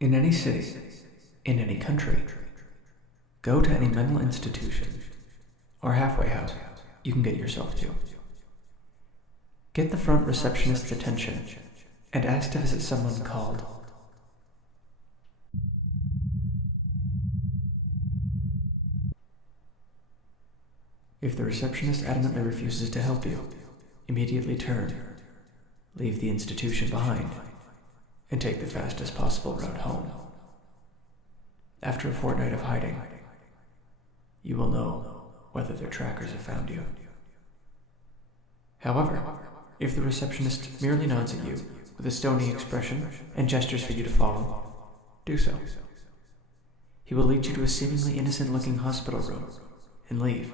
In any city, in any country, go to any mental institution or halfway house you can get yourself to. Get the front receptionist's attention and ask to visit someone called. If the receptionist adamantly refuses to help you, immediately turn, leave the institution behind, and take the fastest possible route home. After a fortnight of hiding, you will know whether their trackers have found you. However, if the receptionist merely nods at you with a stony expression and gestures for you to follow, do so. He will lead you to a seemingly innocent-looking hospital room and leave.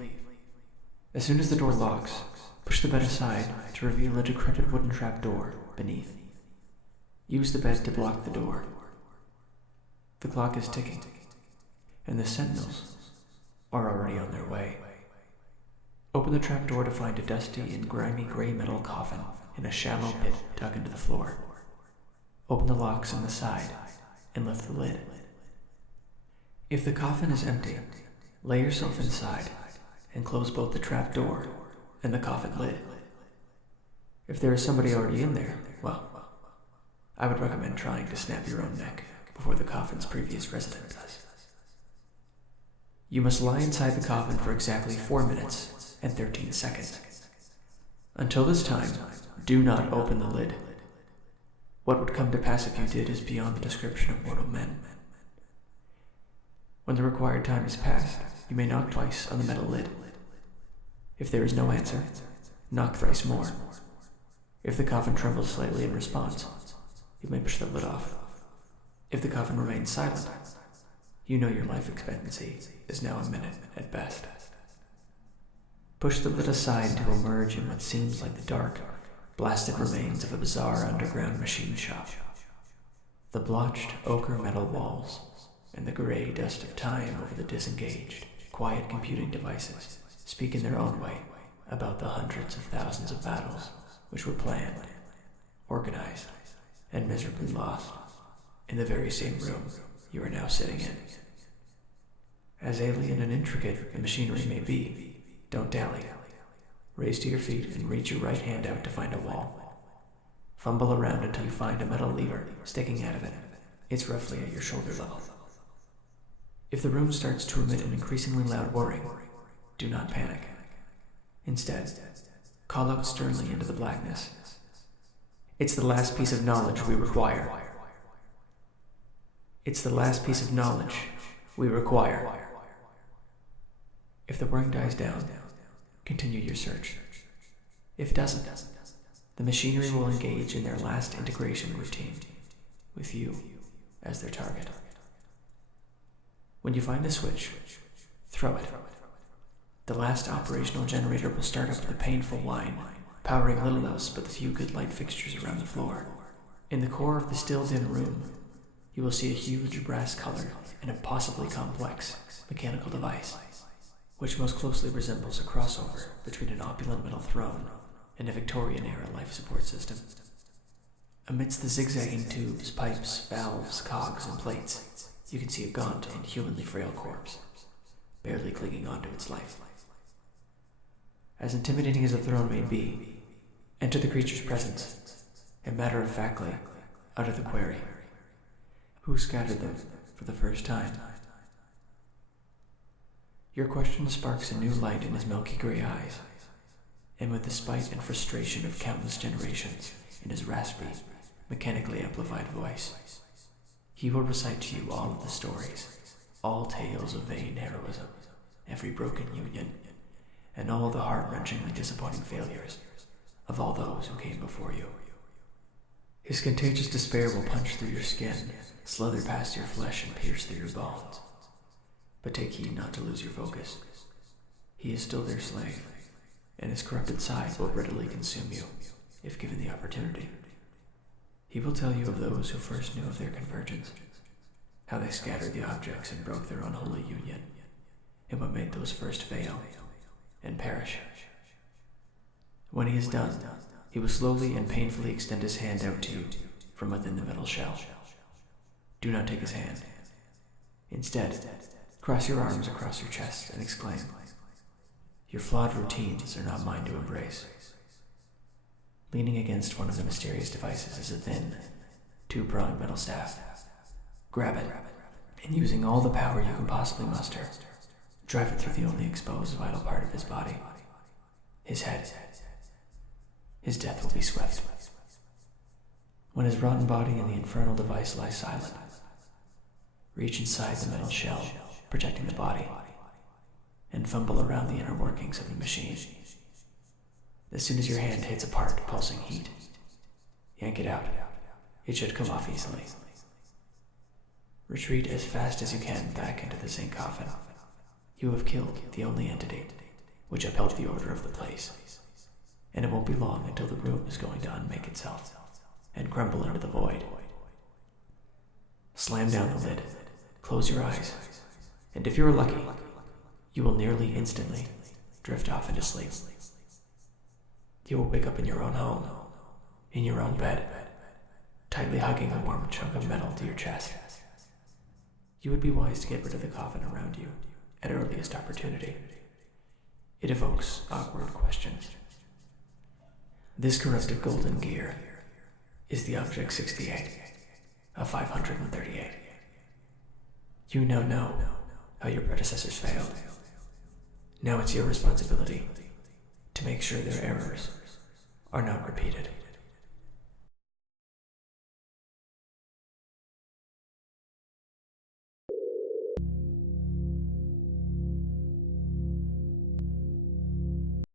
As soon as the door locks, push the bed aside to reveal a decrepit wooden trapdoor beneath. Use the bed to block the door. The clock is ticking, and the sentinels are already on their way. Open the trapdoor to find a dusty and grimy gray metal coffin in a shallow pit dug into the floor. Open the locks on the side and lift the lid. If the coffin is empty, lay yourself inside and close both the trapdoor and the coffin lid. If there is somebody already in there, well, I would recommend trying to snap your own neck before the coffin's previous resident does. You must lie inside the coffin for exactly 4 minutes and 13 seconds. Until this time, do not open the lid. What would come to pass if you did is beyond the description of mortal men. When the required time is passed, you may knock twice on the metal lid. If there is no answer, knock thrice more. If the coffin trembles slightly in response, you may push the lid off. If the coffin remains silent, you know your life expectancy is now a minute at best. Push the lid aside to emerge in what seems like the dark, blasted remains of a bizarre underground machine shop. The blotched ochre metal walls and the gray dust of time over the disengaged, quiet computing devices speak in their own way about the hundreds of thousands of battles which were planned, organized, and miserably lost in the very same room you are now sitting in. As alien and intricate the machinery may be, don't dally. Raise to your feet and reach your right hand out to find a wall. Fumble around until you find a metal lever sticking out of it. It's roughly at your shoulder level. If the room starts to emit an increasingly loud whirring, do not panic. Instead, call out sternly into the blackness. It's the last piece of knowledge we require. It's the last piece of knowledge we require. If the whirring dies down, continue your search. If it doesn't, the machinery will engage in their last integration routine, with you as their target. When you find the switch, throw it. The last operational generator will start up with a painful whine, powering little else but the few good light fixtures around the floor. In the core of the still dim room, you will see a huge brass-colored and impossibly complex mechanical device, which most closely resembles a crossover between an opulent metal throne and a Victorian-era life support system. Amidst the zigzagging tubes, pipes, valves, cogs, and plates, you can see a gaunt and humanly frail corpse, barely clinging onto its life. As intimidating as the throne may be, enter the creature's presence, and matter-of-factly utter the query: who scattered them for the first time? Your question sparks a new light in his milky gray eyes, and with the spite and frustration of countless generations in his raspy, mechanically amplified voice, he will recite to you all of the stories, all tales of vain heroism, every broken union, and all the heart-wrenchingly disappointing failures of all those who came before you. His contagious despair will punch through your skin, slither past your flesh, and pierce through your bones. But take heed not to lose your focus. He is still their slave, and his corrupted side will readily consume you, if given the opportunity. He will tell you of those who first knew of their convergence, how they scattered the objects and broke their unholy union, and what made those first fail and perish. When he is done, he will slowly and painfully extend his hand out to you from within the metal shell. Do not take his hand. Instead, cross your arms across your chest and exclaim, "Your flawed routines are not mine to embrace." Leaning against one of the mysterious devices is a thin, two-pronged metal staff. Grab it, and using all the power you can possibly muster, drive it through the only exposed vital part of his body, his head. His death will be swift. When his rotten body and the infernal device lie silent, reach inside the metal shell protecting the body, and fumble around the inner workings of the machine. As soon as your hand hits a part pulsing heat, yank it out. It should come off easily. Retreat as fast as you can back into the zinc coffin. You have killed the only entity which upheld the order of the place, and it won't be long until the room is going to unmake itself and crumble into the void. Slam down the lid, close your eyes, and if you are lucky, you will nearly instantly drift off into sleep. You will wake up in your own home, in your own bed, tightly hugging a warm chunk of metal to your chest. You would be wise to get rid of the coffin around you at earliest opportunity. It evokes awkward questions. This corrupted golden gear is the Object 68 of 538. You now know how your predecessors failed. Now it's your responsibility to make sure their errors are not repeated.